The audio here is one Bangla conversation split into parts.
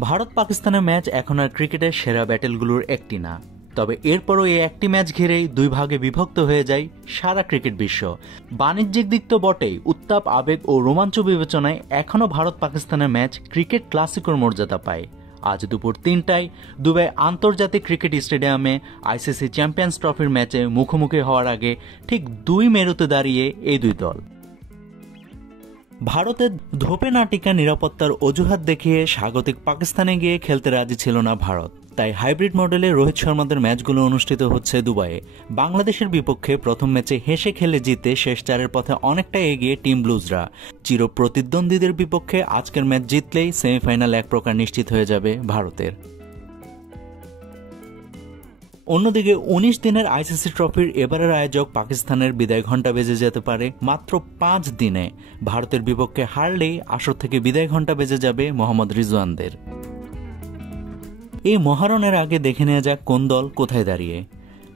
ভারত পাকিস্তানের ম্যাচ এখন আর ক্রিকেটের সেরা ব্যাটেলগুলোর একটি না, তবে এরপরও এই একটি ম্যাচ ঘিরেই দুই ভাগে বিভক্ত হয়ে যায় সারা ক্রিকেট বিশ্ব। বাণিজ্যিক দিক তো বটেই, উত্তাপ, আবেগ ও রোমাঞ্চ বিবেচনায় এখনও ভারত পাকিস্তানের ম্যাচ ক্রিকেট ক্লাসিকর মর্যাদা পায়। আজ দুপুর ৩টায় দুবাই আন্তর্জাতিক ক্রিকেট স্টেডিয়ামে আইসিসি চ্যাম্পিয়ন্স ট্রফির ম্যাচে মুখোমুখি হওয়ার আগে ঠিক দুই মেরুতে দাঁড়িয়ে এই দুই দল। ভারতের ধোপে না টিকা নিরাপত্তার অজুহাত দেখিয়ে স্বাগতিক পাকিস্তানে গিয়ে খেলতে রাজি ছিল না ভারত। তাই হাইব্রিড মডেলে রোহিত শর্মাদের ম্যাচগুলো অনুষ্ঠিত হচ্ছে দুবাইয়ে। বাংলাদেশের বিপক্ষে প্রথম ম্যাচে হেসে খেলে জিতে শেষ চারের পথে অনেকটা এগিয়ে টিম ব্লুজরা। চির প্রতিদ্বন্দ্বীদের বিপক্ষে আজকের ম্যাচ জিতলেই সেমিফাইনাল এক প্রকার নিশ্চিত হয়ে যাবে ভারতের। অন্যদিকে ১৯ দিনের আইসিসি ট্রফির এবারের আয়োজক পাকিস্তানের বিদায় ঘণ্টা বেজে যেতে পারে মাত্র ৫ দিনে। ভারতের বিপক্ষে হারলেই আসর থেকে বিদায় ঘণ্টা বেজে যাবে মোহাম্মদ রিজওয়ানদের। এই মহারণের আগে দেখে নেওয়া যাক কোন দল কোথায় দাঁড়িয়ে।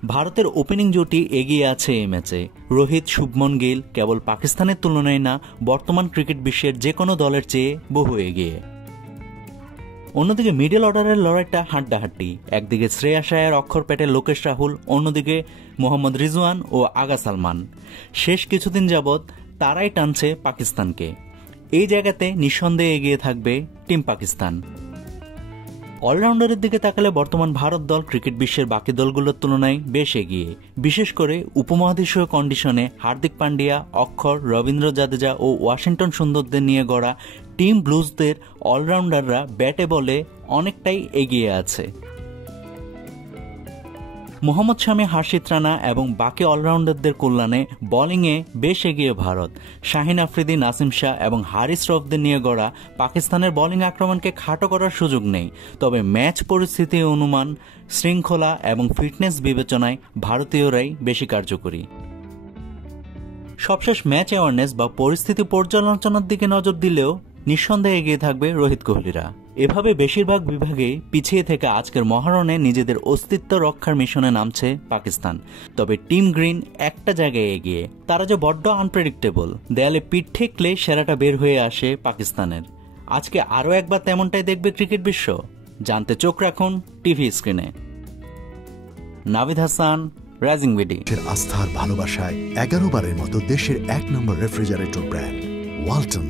ভারতের ওপেনিং জুটি এগিয়ে আছে এই ম্যাচে। রোহিত, শুভমন গিল কেবল পাকিস্তানের তুলনায় না, বর্তমান ক্রিকেট বিশ্বের যে কোনো দলের চেয়ে বহু এগিয়ে। অন্যদিকে মিডল অর্ডারের লড়াইটা হাড্ডাহাড্ডি। একদিকে শ্রেয়াস আয়ার, অক্ষর প্যাটেল, লোকেশ রাহুল, অন্যদিকে মোহাম্মদ রিজওয়ান ও আগা সালমান। শেষ কিছুদিন যাবৎ তারাই টানছে পাকিস্তানকে। এই জায়গাতে নিঃসন্দেহে এগিয়ে থাকবে টিম পাকিস্তান। অলরাউন্ডারের দিকে তাকালে বর্তমান ভারত দল ক্রিকেট বিশ্বের বাকি দলগুলোর তুলনায় বেশ এগিয়ে। বিশেষ করে উপমহাদেশীয় কন্ডিশনে হার্দিক পান্ডিয়া, অক্ষর, রবীন্দ্র জাদেজা ও ওয়াশিংটন সুন্দরদের নিয়ে গড়া টিম ব্লুজদের অলরাউন্ডাররা ব্যাটে বলে অনেকটাই এগিয়ে আছে। মোহাম্মদ শামি, হার্ষিত রানা এবং বাকি অলরাউন্ডারদের কল্যাণে বোলিংয়ে বেশ এগিয়ে ভারত। শাহিন আফ্রিদি, নাসিম শাহ এবং হারিস রফদের নিয়ে গড়া পাকিস্তানের বোলিং আক্রমণকে খাটো করার সুযোগ নেই। তবে ম্যাচ পরিস্থিতি অনুমান, শৃঙ্খলা এবং ফিটনেস বিবেচনায় ভারতীয়রাই বেশি কার্যকরী। সবশেষ ম্যাচ অ্যাওয়ারনেস বা পরিস্থিতি পর্যালোচনার দিকে নজর দিলেও নিঃসন্দেহে এগিয়ে থাকবে রোহিত কোহলিরা। এভাবে বেশিরভাগ বিভাগে পিছিয়ে থেকে আজকের মহারণে নিজেদের অস্তিত্ব রক্ষার মিশনে নামছে পাকিস্তান। তবে টিম গ্রিন একটা জায়গায় এগিয়ে। তারা যে বড্ড আনপ্রেডিক্টেবল, দেয়ালে পিঠ ঠেকলে সেরাটা বের হয়ে আসে পাকিস্তানের। আজকে আরও একবার তেমনটাই দেখবে ক্রিকেট বিশ্ব। জানতে চোখ রাখুন টিভি স্ক্রিনে। Navid Hasan, Rising BD. আস্থার ভালোবাসায় 11 বারের মতো দেশের 1 নম্বর রেফ্রিজারেটর ব্র্যান্ড ওয়ালটন।